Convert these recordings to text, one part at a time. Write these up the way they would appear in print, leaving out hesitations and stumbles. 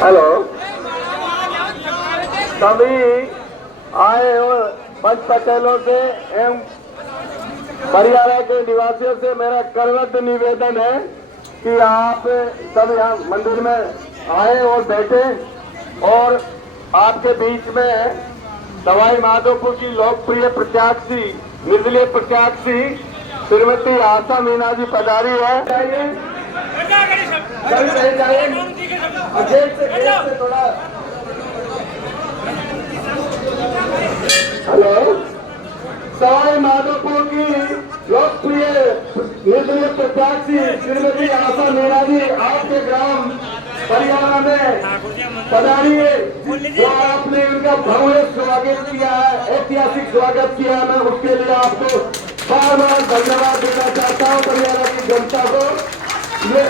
Hello, सभी आए हुए पंच पटेलों से एवं परिवार के निवासियों से मेरा करवत निवेदन है कि आप सब यहाँ मंदिर में आए और बैठे, और आपके बीच में सवाई माधोपुर की लोकप्रिय प्रत्याशी, निर्दलीय प्रत्याशी श्रीमती आशा मीना जी पधारी है। थोड़ा हेलो, सवाई माधोपुर की लोकप्रिय निर्दलीय प्रत्याशी श्रीमती आशा मीना जी आपके ग्राम परिवार में पधारी है, जो आपने उनका भव्य स्वागत किया है, ऐतिहासिक स्वागत किया है। मैं उसके लिए आपको बार बार धन्यवाद देना चाहता हूँ। परिवार की जनता को ये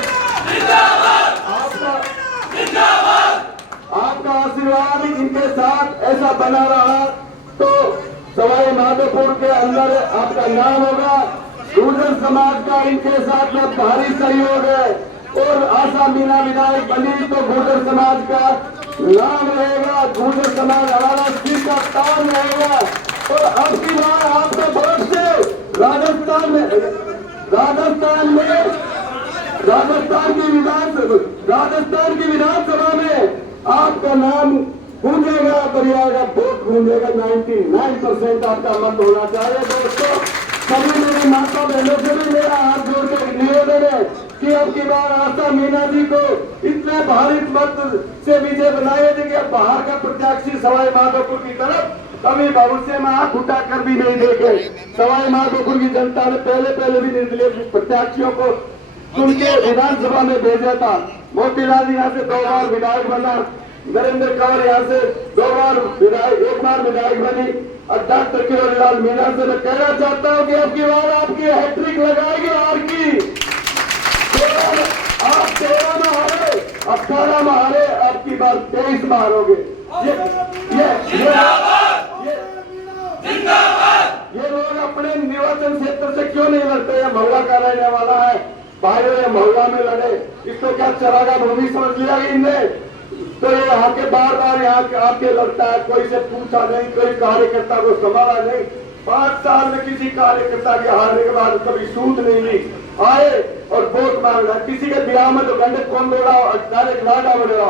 आपका आशीर्वाद इनके साथ ऐसा बना रहा तो सवाई माधोपुर के अंदर आपका नाम होगा। गुर्जर समाज का इनके साथ में भारी सहयोग है, और आशा मीना विधायक बनी तो गुर्जर समाज का नाम रहेगा, गुर्जर समाज हमारा सिर का तान रहेगा। और अब की बार आपके वोट से राजस्थान की विधानसभा में आपका नाम गूंजेगा, परिवार का वोट गूंजेगा। 99% आपका मत होना चाहिए। दोस्तों, सभी मेरे माता बहनों से भी मेरा हाथ जोड़कर निवेदन है कि अब की बार आशा मीना जी को इतने भारी मत से विजय बनाए थे कि बाहर का प्रत्याशी सवाई माधोपुर की तरफ कभी भविष्य में आंख उठाकर भी नहीं देखे। सवाई माधोपुर की जनता ने पहले भी निर्दलीय प्रत्याशियों को चुन के विधानसभा में भेजा था। मोतीलाल यहाँ से 2 बार विधायक बना, नरेंद्र कंवर यहाँ से 2 बार विधायक, 1 बार विधायक बनी। और डॉक्टर केवरीलाल मीणा से मैं कहना चाहता हूँ कि अब की बार आपकी हैट्रिक लगाएगी। और की आप 13 में हारे, 18 में हारे, अब की बार 23 में हारोगे। ये लोग अपने निर्वाचन क्षेत्र से क्यों नहीं लड़ते? ये महुआ का रहने वाला है, भाइयों ये महुआ में लड़े। इसको क्या चरागा भूमि समझ लिया इनने? तो ये यहाँ के बार यहाँ आपके लड़ता है, कोई से पूछा नहीं, कोई कार्यकर्ता को संभाला नहीं। 5 साल में किसी कार्यकर्ता के हारने के बाद कभी सूद नहीं ली, आए और वोट मांगना। किसी के ब्याह में तो गंडे कौन बोला, डायरेक्ट लाडा बोला।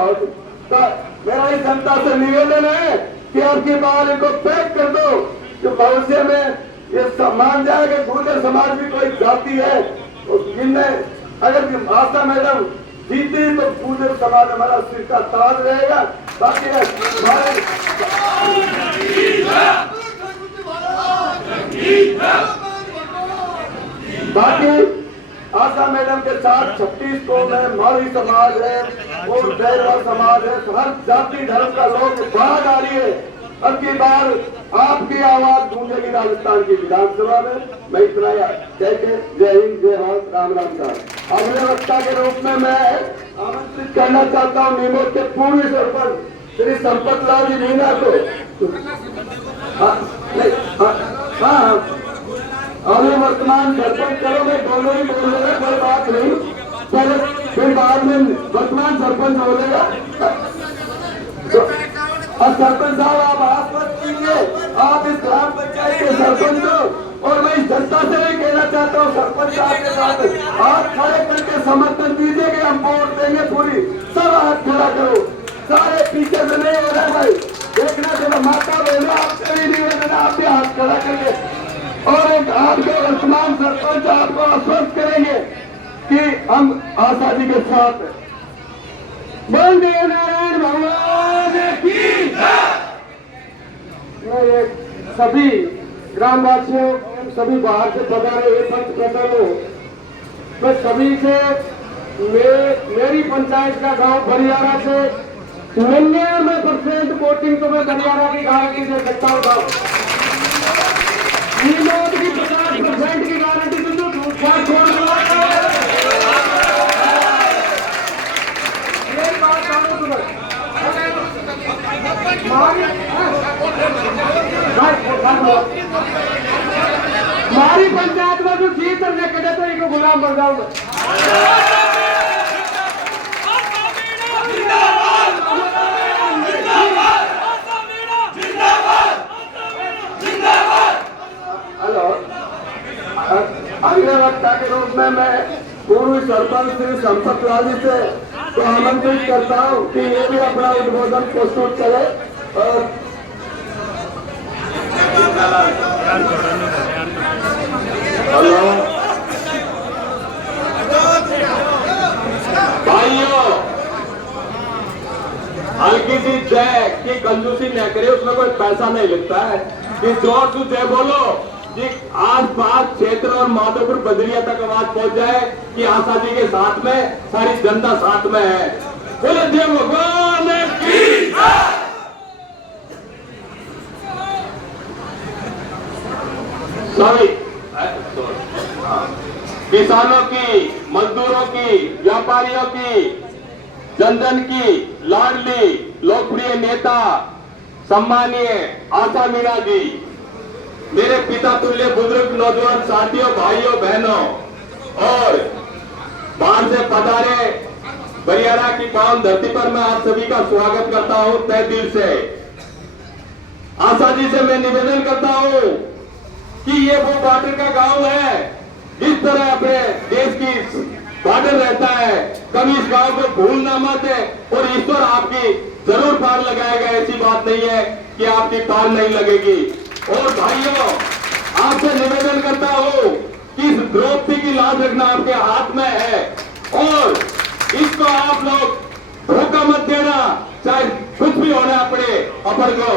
तो मेरा इस जनता से निवेदन है कि आपकी बार इनको पैक कर दो, जो भविष्य में ये मान जाए कि गुर्जर समाज भी कोई जाति है, जिनमें अगर आशा मैडम जीती तो गुर्जर समाज हमारा सिर का ताज रहेगा। बाकी आशा मैडम के साथ 36 कौम है, माली समाज है और बैरवा समाज है, हर जाति धर्म का लोग बाहर आ रही है। अब की बार आपकी आवाज गूंजेगी राजस्थान की विधानसभा में। मैं इतना कह के जय हिंद, जय भारत, राम राम साहब। अगले वक्ता के रूप में मैं आमंत्रित करना चाहता हूँ नीमच के पूर्व सरपंच श्री संपत लाल जी मीना को। अभी वर्तमान सरपंच करो, मैं दोनों ही बोलेगा, कोई बात नहीं। पहले फिर बाद में वर्तमान सरपंच बोलेगा। और सरपंच साहब आप आश्वस्त कीजिए, आप इस ग्राम पंचायत के सरपंच हो। और मैं इस जनता से भी कहना चाहता हूँ, सरपंच साहब के साथ हाथ खड़े करके समर्थन दीजिए कि हम वोट देंगे। पूरी सब हाथ खड़ा करो, सारे पीछे से नहीं हो रहे भाई। देखना चलो माता बहनों, आपसे भी निवेदन, आप भी हाथ खड़ा करके। और एक आपके वर्तमान सरपंच आपको आश्वस्त करेंगे कि हम आशा जी के साथ हैं। वंदे नारायण भगवान की जय। सभी ग्रामवासियों, सभी बाहर से पधारे पंच पटेलों, मैं सभी से मेरी पंचायत का गांव बरियारा से 99% वोटिंग तो मैं बरियारा की गारंटी दे सकता हूँ साहब। विनोद की 50% की गारंटी तो दूसरा छोड़ दूंगा। मेरी बात सुनो तुम्हें, हमारी पंचायत में जो जीत करने के तो इनको गुलाम बन जाऊंगा। अगले वक्ता के रूप में मैं पूर्व सरपंच श्री संपत लाल जी से तो आमंत्रित करता हूँ कि ये भी अपना उद्बोधन प्रस्तुत करे। और हेलो भाइयों, हल्की सी जय की कंजूसी न करे, उसमें कोई पैसा नहीं लगता है कि जोर से जय बोलो कि आस-पास क्षेत्र और माधोपुर बदरिया तक आवाज पहुंच जाए कि आशा जी के साथ में सारी जनता साथ में है। बोले जय भगवान की। सॉरी, किसानों की, मजदूरों की, व्यापारियों की, जन जन की लाडली लोकप्रिय नेता सम्मानीय आशा मीणा जी, मेरे पिता तुल्य बुजुर्ग नौजवान साथियों, भाइयों बहनों और बाहर से पधारे बरियारा की पावन धरती पर मैं आप सभी का स्वागत करता हूं तहे दिल से। आशा जी से मैं निवेदन करता हूं कि ये वो बॉर्डर का गांव है, जिस तरह अपने देश की बॉर्डर रहता है, कभी इस गांव को भूलना मत है और ईश्वर आपकी जरूर पार लगाएगा। ऐसी बात नहीं है कि आपकी पार नहीं लगेगी। और भाइयों, आपसे निवेदन करता हूं कि इस द्रौपदी की लाज रखना आपके हाथ में है और इसको आप लोग धोखा मत देना, चाहे कुछ भी होना पड़े अपर को।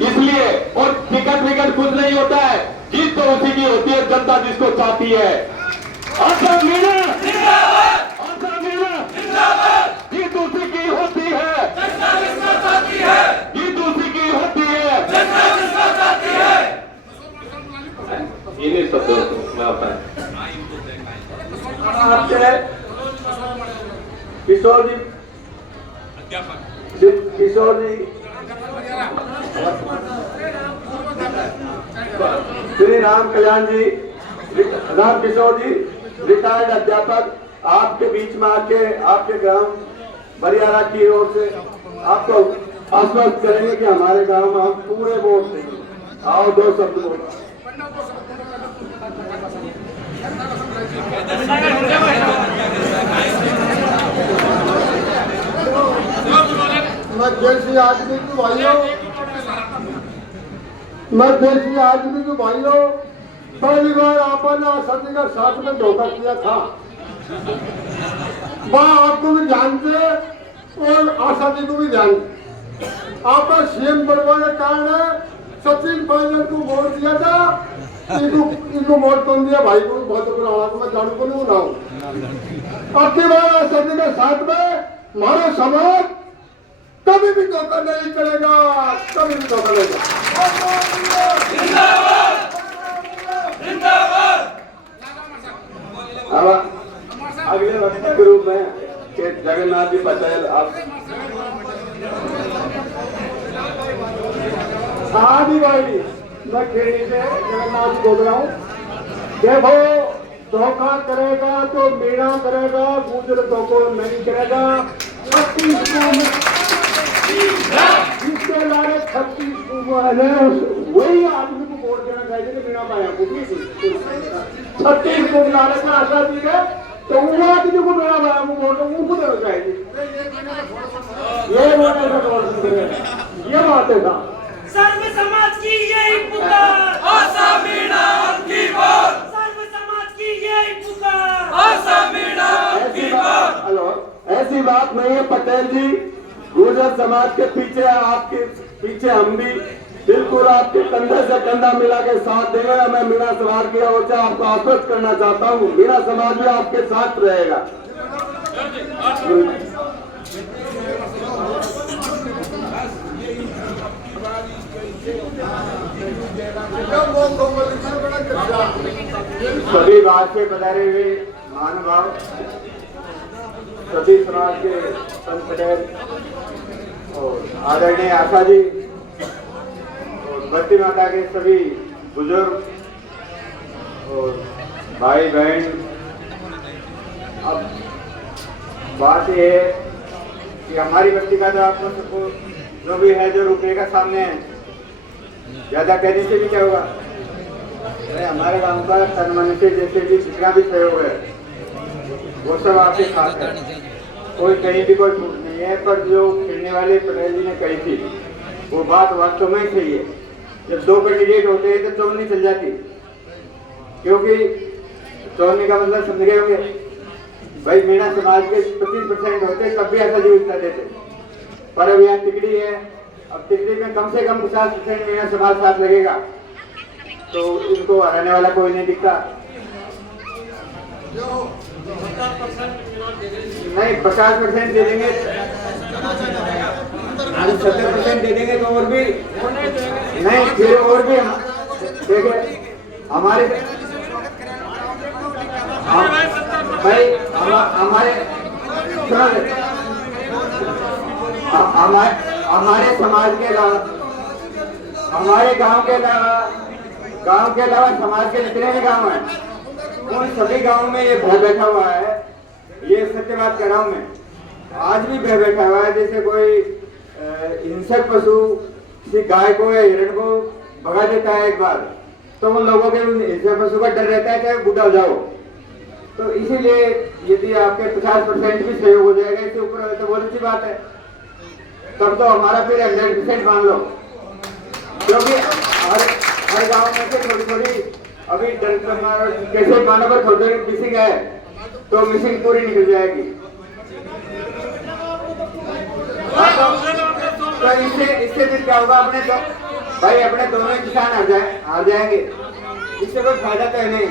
इसलिए और टिकट कुछ नहीं होता है, जीत तो उसी की होती है, जनता जिसको चाहती है। आशा मीणा जिंदाबाद, आशा मीणा जिंदाबाद, जीत उसी की होती है, जनता जिसको चाहती है, जीत उसी की होती है, जनता जिसको चाहती है। इन्हीं शब्दों में आता है आपके किशोर जी, किशोर जी, श्री राम कल्याण जी, राम किशोर जी रिटायर्ड अध्यापक, आपके बीच में आके आपके ग्राम बरियारा की ओर से आपको आश्वस्त करेंगे कि हमारे गांव में हम पूरे वोट देंगे। आओ दो शब्द बोलो। मध्यदेशी आदमी के भाइयों, मध्यदेशी आदमी के भाइयों, पहली बार आपने आशा जी का साथ में धोखा किया था, वह आपको भी जानते और आशा जी को भी जानते। आपका सीएम बनवाने के कारण सचिन पायलट को वोट दिया था, इनको वोट कौन दिया भाई को बहुत बुरा मैं जानू को नहीं बनाऊ। अब की बार आशा जी के साथ में हमारा समाज कभी भी धोखा नहीं करेगा, कभी भी धोखा नहीं करेगा। अगले वक्ता के रूप में जगन्नाथ जी पटेल, आप आदि भाई मैं खेड़ी से जगन्नाथ जी बोल रहा हूँ। देखो, धोखा करेगा तो मीणा करेगा, गुजर धोखो नहीं करेगा। 36 लारे 36 वही आदमी को वोट देना चाहिए मीणा पाया को 36 को लारे का आशा दी है तो वो आदमी को मीणा पाया को वोट उनको देना चाहिए। ये वोट ये बात है था। सर्व समाज की यही पुकार, आशा मीणा की बात, सर्व समाज की यही पुकार, आशा मीणा की बात। हेलो, ऐसी बात नहीं है पटेल जी, गुर्जर समाज के पीछे, आपके पीछे हम भी बिल्कुल आपके कंधे से कंधा मिला के साथ देंगे। मैं मीणा समाज की ओर से आपको आश्वस्त करना चाहता हूँ, मीणा समाज भी आपके साथ रहेगा। सभी बाहर से पधारे हुए महानुभाव, सभी समाज के संत पटेल और आदरणीय आशा जी और बत्ती माता के सभी बुजुर्ग और भाई बहन। अब बात यह है कि हमारी बत्ती का तो आपको सबको जो भी है, जो रुपये का सामने है, ज्यादा कहने से भी क्या होगा। हमारे गांव का तन मन से जैसे भी जितना भी सहयोग है वो सब आपके साथ है, कोई कहीं भी कोई छूट नहीं है। पर जो खेलने वाले पटेल जी ने कही थी वो बात वास्तव में ही सही है। जब दो कैंडिडेट होते हैं तो चौनी चल जाती, क्योंकि चौनी का मतलब समझ गए होंगे भाई। मीणा समाज के 25% होते तब भी ऐसा जीवित देते, पर अब यहाँ टिकड़ी है। अब टिकड़ी में कम से कम 50% मीणा समाज साथ लगेगा तो इनको हराने वाला कोई नहीं दिखता। नहीं 50% दे देंगे, 70% दे देंगे तो और भी नहीं, फिर और भी देखिए हमारे भाई हमारे समाज के अलावा, हमारे गांव के अलावा समाज के जितने भी गांव हैं उन सभी गांवों में ये भय बैठा हुआ है। ये सत्य बात कह रहा हूं मैं, आज भी भय बैठा हुआ है। जैसे कोई हिंसक पशु किसी गाय को या हिरण को भगा देता है एक बार, तो उन लोगों के हिंसक पशु का डर रहता है चाहे बूढ़ा हो जाओ। तो इसीलिए यदि आपके 50% भी सहयोग हो जाएगा इससे ऊपर तो बहुत अच्छी बात है। तब तो हमारा फिर 100% मान लो, क्योंकि हर गांव में से थोड़ी थोड़ी अभी कैसे मानो पर थोड़ी थोड़ी मिसिंग है, तो मिसिंग पूरी निकल जाएगी। तो इससे फिर क्या होगा, अपने तो भाई अपने दोनों किसान हार जाएंगे। इससे कोई फायदा तो है नहीं।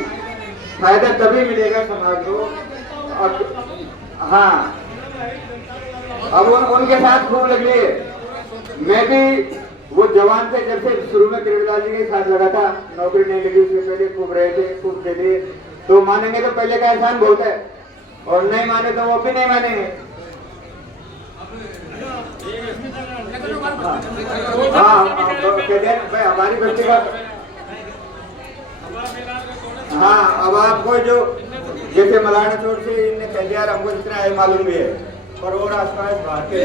फायदा तभी मिलेगा समाज को। हाँ, अब उनके साथ खूब लगे। मैं भी वो जवान थे जब से शुरू में किरदार जी के साथ लगा था, नौकरी नहीं लगी उसके पहले खूब रहे थे, खूब खेले। तो मानेंगे तो पहले का एहसान बहुत है, और नहीं माने तो वो भी नहीं मानेंगे। हाँ भाई हमारी बच्ची का हाँ, अब आपको जो जैसे मलाना चोट से इनने कह दिया, हमको जितना है मालूम भी है, पर और आसपास भारतीय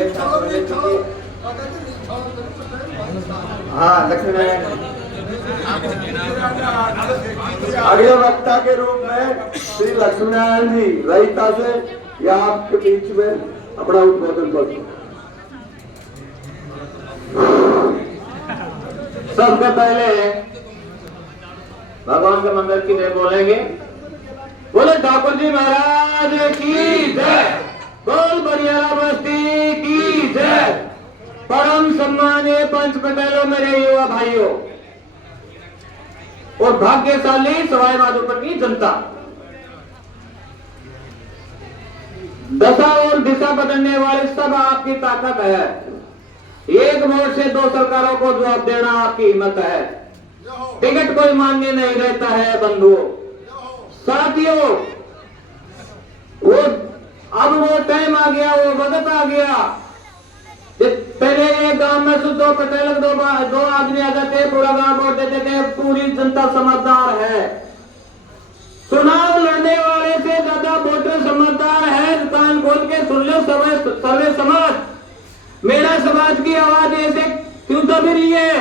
हाँ लक्ष्मी नारायण। अगले वक्ता के रूप में श्री लक्ष्मी नारायण जी रहीता से या आपके बीच में अपना उद्बोधन करें। सबसे पहले भगवान के मंदिर की जय बोलेंगे। बोले ठाकुर जी महाराज की जय, बोल बरियाला बस्ती की जय। परम सम्मानीय पंच पटेलों, मेरे युवा भाइयों और भाग्यशाली सवाई माधोपुर की जनता, दशा और दिशा बदलने वाली सब आपकी ताकत है। एक वोट से 2 सरकारों को जवाब देना आपकी हिम्मत है। टिकट कोई मान्य नहीं रहता है बंधुओं। साथियों, अब वो टाइम आ गया, वो वक्त आ गया। पहले एक गांव में से 2 पटेल 2 आदमी आ जाते, पूरा गांव वोट देते थे। पूरी जनता समझदार है। चुनाव लड़ने वाले से ज्यादा वोटर समझदार है। कान खोल के सुन लो सर्वे समाज, मेरा समाज की आवाज ऐसे क्यों दबी रही है,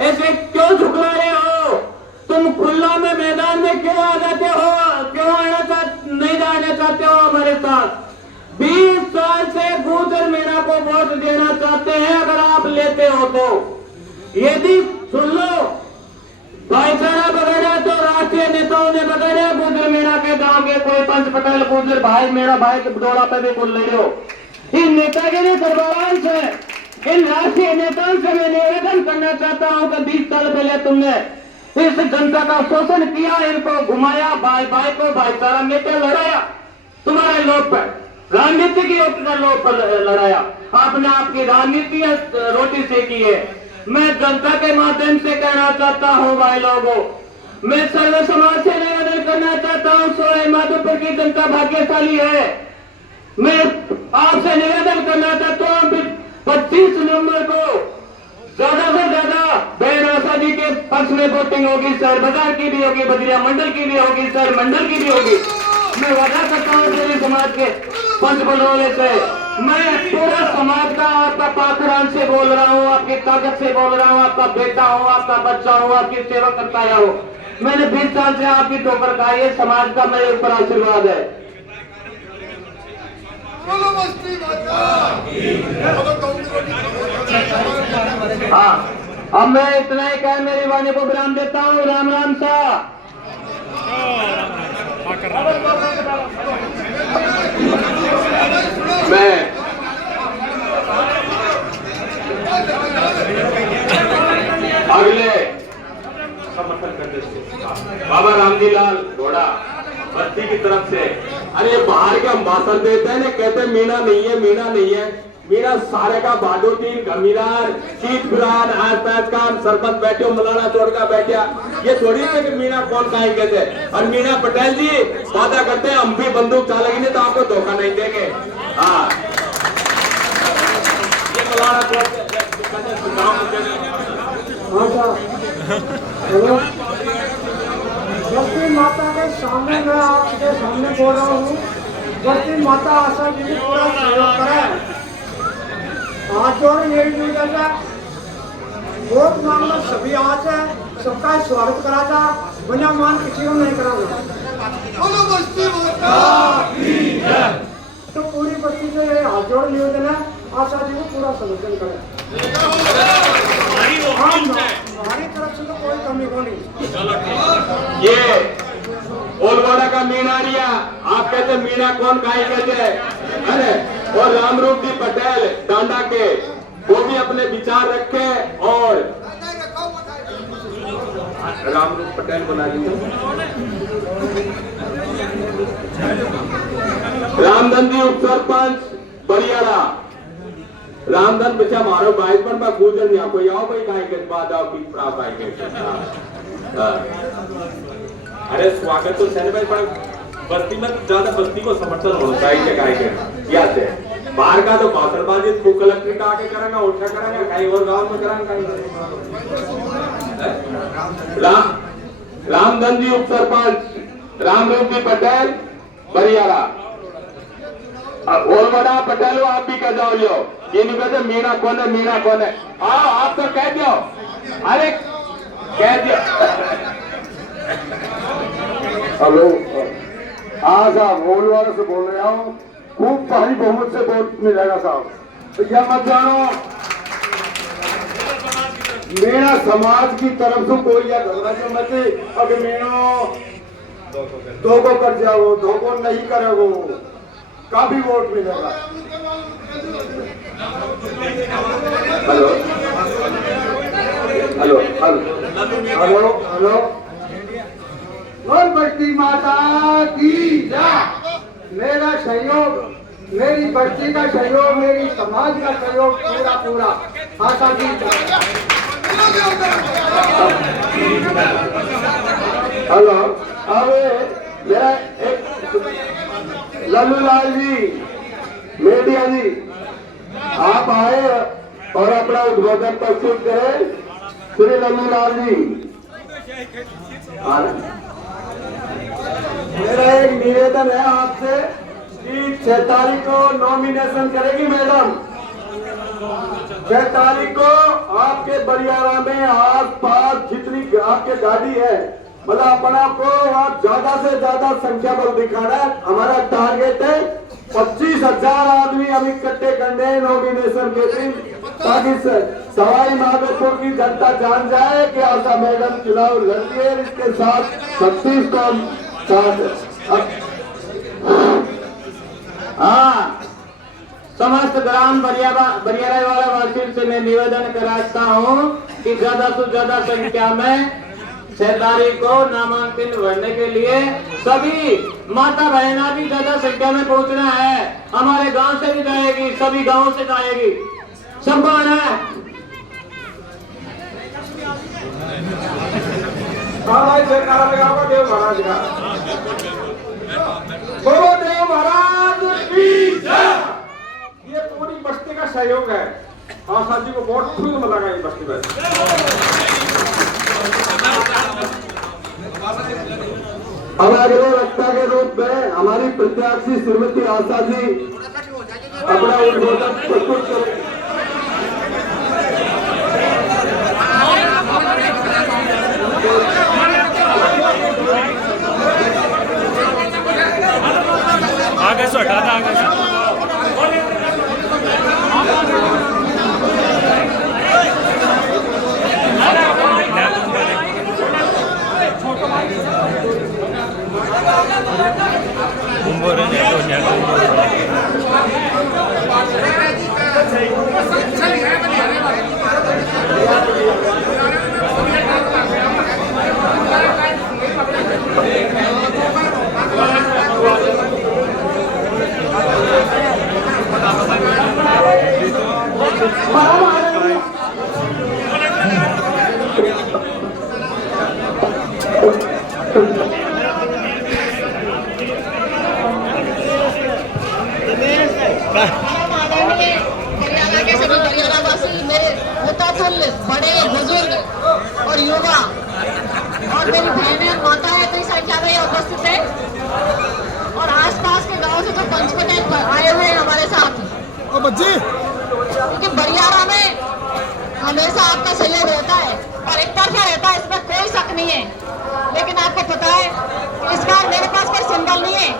ऐसे क्यों झुकला रहे हो? तुम खुला में मैदान में क्यों आ जाते हो? क्यों नहीं जाना चाहते हो हमारे साथ? 20 साल से गुजर मीणा को वोट देना चाहते हैं। अगर आप लेते हो तो यदि सुन लो, भाईचारा बगैर तो राष्ट्रीय नेताओं ने बगैर गुजर मीणा के गांव के कोई पंच पटेल गुजर भाई, मेरा भाई दौड़ा पे भी बोल रहे हो। इन नेतागिरी सरबारान से, इन राष्ट्रीय नेताओं से मैं निवेदन करना चाहता हूं कि 20 साल पहले तुमने इस जनता का शोषण किया, इनको घुमाया, भाई भाई को भाईचारा में क्या लड़ाया। तुम्हारे लोभ पर, राजनीति की लोभ पर लड़ाया। आपने आपकी राजनीति रोटी सेकी है। मैं जनता के माध्यम से कहना चाहता हूँ भाई लोगों, मैं सर्व समाज से निवेदन करना चाहता हूँ, सोलह माधोपुर की जनता भाग्यशाली है। मैं आपसे निवेदन करना चाहता हूँ 25 नवंबर को ज्यादा से ज्यादा बहन आशा जी के पक्ष में वोटिंग होगी सर, बाजार की भी होगी, बजरिया मंडल की भी होगी सर, मंडल की भी होगी। मैं वादा करता हूँ सभी समाज के पंच बनोले से, मैं पूरा समाज का आपका पाखरान से बोल रहा हूँ, आपकी ताकत से बोल रहा हूँ, आपका बेटा हूँ, आपका बच्चा हूँ, आपकी सेवा करता आया हूँ। मैंने 20 साल से आपकी ठोकर खाई है, समाज का मेरे ऊपर आशीर्वाद है। हाँ, अब मैं इतना ही कह मेरी वाणी को विराम देता हूँ। राम राम सा। मैं अगले बाबा रामजी लाल घोड़ा बस्ती की तरफ से, अरे बाहर के हम भाषण देते हैं ना, कहते हैं मीणा नहीं है, मीणा नहीं है। मीणा सारे का बाडोटीन गमीरार शीत बुरान आसपास का सरपंच बैठे हो, मलाना चोड़ का बैठा, ये थोड़ी है कि मीणा कौन कहीं कहते हैं। और मीणा पटेल जी वादा करते हैं हम भी बंदूक चालेंगे तो आपको धोखा नहीं देंगे। हाँ, ये मलाना चोड़ बस्ती माता के सामने मैं आपके सामने बोल रहा हूँ। बस्ती माता आशा जी ने पूरा सहयोग करा है। हाथ जोड़ मेरी निवेदन है, वोट मांगना सभी आज है, सबका स्वागत करा था, बिना मान किसी को नहीं कराना। तो पूरी बस्ती से ये हाथ जोड़ निवेदन है, आशा जी को पूरा समर्थन करें। हमारी तरफ से तो कोई कमी को नहीं। ये ओलवाड़ा का मीणा रिया, आप कहते मीणा कौन काहे कहते हैं, अरे और रामरूप जी पटेल डांडा के, वो भी अपने विचार रखे। और रामरूप पटेल बना लीजिए, रामधन जी उप सरपंच बरियारा, रामधन बच्चा मारो बाइस पर मैं गुजर यहाँ कोई आओ भाई काहे के बाद आओ की प्राप्त आएंगे। अरे स्वागत तो सैन भाई, पर बस्ती में ज्यादा बस्ती को समर्थन होना चाहिए काहे के क्या से बाहर का तो भाषणबाजी खूब कलेक्ट्रेट आके करेंगे, उठा करेंगे, कहीं और गांव में करेंगे, कहीं रामधन जी उप सरपंच, रामरूप जी पटेल बरियारा, ओलवड़ा पटेल हो, आप भी कह जाओ लियो, ये नहीं कहते मीणा कौन है, मीणा कौन है। आओ आप तो कह दियो, अरे कह दियो। हेलो, हाँ साहब ओलवाड़ा से बोल रहा हूँ, खूब भारी बहुमत से वोट मिलेगा साहब, तो यह मत जानो मीणा समाज की तरफ से कोई या घबरा जो मत, अगर मीणो दो को कर जाओ, दो को नहीं करोगे काफी वोट मिलेगा। Hello hello hello hello hello, और बस्ती माता की जय। मेरा सहयोग, मेरी बस्ती का सहयोग, मेरी समाज का सहयोग पूरा पूरा आशा जी। हेलो, अब मेरा एक लल्लूलाल जी मेडिया जी आप आए और अपना उद्बोधन प्रस्तुत करें। श्री लल्लूलाल जी, मेरा एक निवेदन है आपसे कि 6 तारीख को नॉमिनेशन करेगी मैडम। 6 तारीख को आपके बरियारा में आस पास जितनी आपके गाड़ी है, मतलब अपना को आप ज्यादा से ज्यादा संख्या पर दिखाना है। हमारा टारगेट है 25,000 आदमी हम इकट्ठे करने हैं नॉमिनेशन के दिन, ताकि सवाई माधोपुर की जनता जान जाए कि आशा मैडम चुनाव लड़ती है। इसके साथ 36 को हाँ, समस्त ग्राम बरियारा वाला वासियों से मैं निवेदन कराता हूँ कि ज्यादा से ज्यादा संख्या में 6 तारीख को नामांकन भरने के लिए सभी माता बहना भी ज्यादा संख्या में पहुंचना है। हमारे गांव से भी जाएगी, सभी गांवों से जाएगी, सबको आना है। जयकारा लगाओ देव महाराज का। बोलो देव महाराज की जय। ये पूरी बस्ती का सहयोग है। आशा जी को बहुत खुद में लगा ये बस्ती में। अब अगले वक्ता के रूप में हमारी प्रत्याशी श्रीमती आशा जी अपना उद्बोधन प्रस्तुत करें। आगे से हटा दे, आगे से। बड़े बुजुर्ग और युवा और मेरी बहनें और माताएं इतनी संख्या में उपस्थित है और आसपास के गांव से जो पंचपटेल आए हुए हैं हमारे साथ, क्योंकि बरियारा में हमेशा आपका सहयोग रहता है और एक तरफा रहता है, इसमें कोई शक नहीं है। लेकिन आपको पता है कि इस बार मेरे पास कोई सिंबल नहीं है,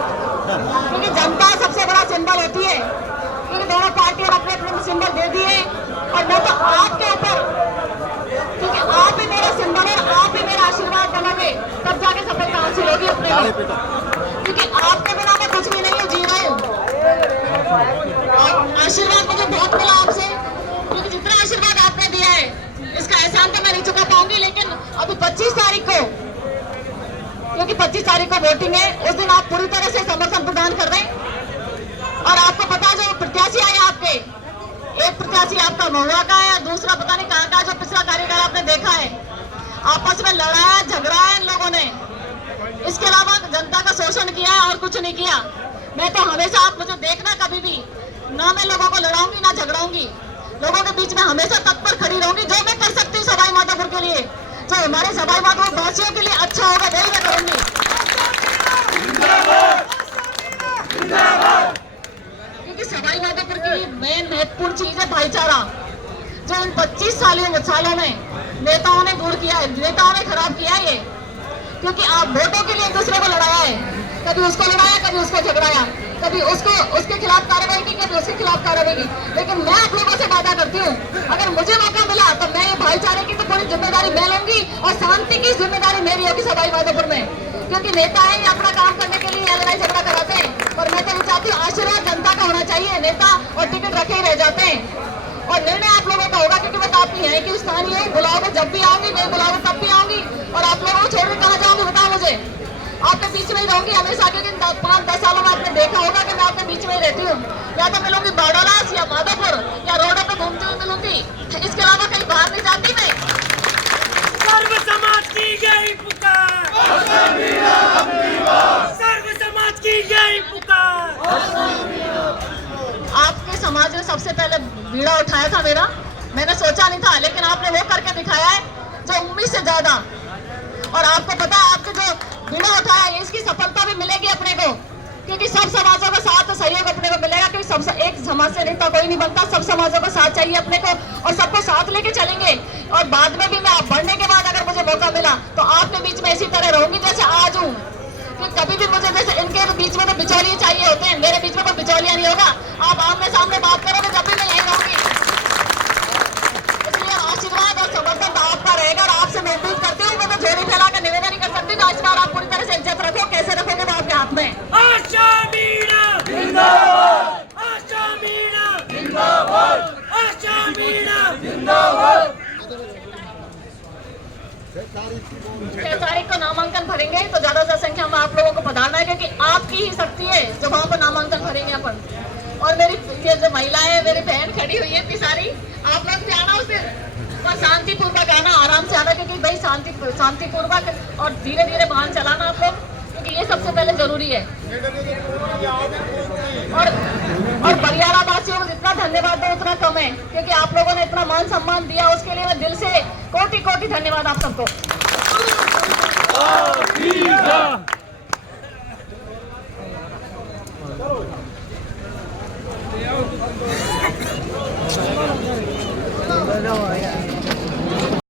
क्योंकि जनता सबसे बड़ा सिंबल होती है। क्योंकि दोनों पार्टियों ने अपने अपने सिंबल दे दिए और मैं तो आपके ऊपर, क्योंकि आप ही मेरा सिंबल है, आप ही मेरा आशीर्वाद बनोगे, तब जाके सफलता हासिल होगी अपने को। क्योंकि आपके बिना मैं कुछ भी नहीं हूँ, जी रही हूँ। और आशीर्वाद मुझे बहुत मिला आपसे, क्योंकि जितना आशीर्वाद आपने दिया है इसका एहसान तो मैं नहीं चुका पाऊंगी। लेकिन अभी 25 तारीख को, क्योंकि 25 तारीख को वोटिंग है, उस दिन आप पूरी तरह से समर्थन प्रदान कर रहे हैं। और आपको पता है जो प्रत्याशी आए आपके, एक प्रत्याशी आपका महुआ का है और दूसरा पता नहीं कहाँ का, जो पिछला कार्यकाल आपने देखा है, आपस में लड़ाया झगड़ा है इन लोगों ने। इसके अलावा जनता का शोषण किया है और कुछ नहीं किया। मैं तो हमेशा, आप मुझे देखना कभी भी ना मैं लोगों को लड़ाऊंगी ना झगड़ाऊंगी, लोगों के बीच में हमेशा तत्पर खड़ी रहूंगी। जो मैं कर सकती हूँ सवाई माधोपुर के लिए, जो हमारे सवाई माधोपुर वासियों के लिए अच्छा होगा, वही मैं करूंगी। क्योंकि सवाई माधोपुर की मेन महत्वपूर्ण चीज है भाईचारा, जो इन 25 सालों में नेताओं ने दूर किया है, नेताओं ने खराब किया है ये। क्योंकि आप वोटों के लिए एक दूसरे को लड़ाया है, कभी उसको लड़ाया, कभी उसको झगड़ाया, कभी उसके खिलाफ कार्रवाई की, कभी उसके खिलाफ कार्रवाई की। लेकिन मैं आप लोगों से वादा करती हूँ, अगर मुझे मौका मिला तो मैं ये भाईचारे की तो पूरी जिम्मेदारी मैं लूंगी और शांति की जिम्मेदारी मेरी होगी सवाई माधोपुर में। क्योंकि नेता है अपना काम करने के लिए लड़ाई झगड़ा कराते हैं, पर मैं तो चाहती हूँ आशीर्वाद जनता का होना चाहिए। नेता और टिकट रखे ही रह जाते हैं और निर्णय आप लोगों का होगा, क्योंकि मैं आपकी है कि स्थानीय है, बुलाओगे जब भी आऊंगी, नहीं बुलाओगे तब भी आऊंगी। और आप लोगों को छोड़कर कहाँ जाऊंगी बताओ मुझे, आपके बीच में ही रहूंगी हमेशा। क्योंकि 5-10 सालों में आपने देखा होगा कि मैं आपके बीच में ही रहती हूँ, या तो मिलूंगी बाड़ालास या माधोपुर या रोडों पर घूमती हुई मिलूंगी, इसके अलावा कहीं बाहर नहीं जाती मैं। सर्व समाज की यही पुकार, सर्व समाज की यही पुकार। आपके समाज ने सबसे पहले बीड़ा उठाया था मेरा, मैंने सोचा नहीं था, लेकिन आपने वो करके दिखाया है जो उम्मीद से ज्यादा। और आपको पता है आपके जो बीड़ा उठाया है इसकी सफलता भी मिलेगी अपने को, क्योंकि सब समाजों का साथ सहयोग अपने को मिलेगा। क्योंकि सब एक समाज से नेता कोई नहीं बनता, सब समाजों का साथ चाहिए अपने को और सबको साथ लेके चलेंगे। और बाद में भी मैं बढ़ने के बाद अगर मुझे मौका मिला तो आपके बीच में इसी तरह रहूंगी जैसे आज हूँ। कि कभी भी मुझे, जैसे इनके बीच में तो बिचौलिए चाहिए होते हैं, मेरे बीच में कोई बिचौलिया नहीं होगा। आप आमने सामने बात करोगे जब भी मैं यही रहूंगी। इसलिए आशीर्वाद और समर्थन आपका रहेगा और आपसे मैं उम्मीद करती हूँ, मैं तो झोली फैला कर निवेदन नहीं कर सकती, तो इस बार आप पूरी तरह से इज्जत रखो। कैसे रखोगे वो आपके हाथ में। आशा मीणा जिंदाबाद, आशा मीणा जिंदाबाद, आशा मीणा जिंदाबाद। 6 तारीख को नामांकन भरेंगे तो ज्यादा से संख्या में आप लोगों को पधारना है, क्योंकि आपकी ही शक्ति है जो वहाँ पर नामांकन भरेंगे अपन। और मेरी ये जो महिलाएं, मेरी बहन खड़ी हुई है इतनी सारी, आप लोग भी आना उस दिन, और शांतिपूर्वक आना, आराम से आना, क्योंकि भाई शांतिपूर्वक और धीरे धीरे वाहन चलाना आप लोग, क्योंकि ये सबसे पहले जरूरी है। और बरियाला वासियों को जितना धन्यवाद दो उतना कम है, क्योंकि आप लोगों ने इतना मान सम्मान दिया, उसके लिए मैं दिल से कोटि कोटि धन्यवाद आप सबको। Hello,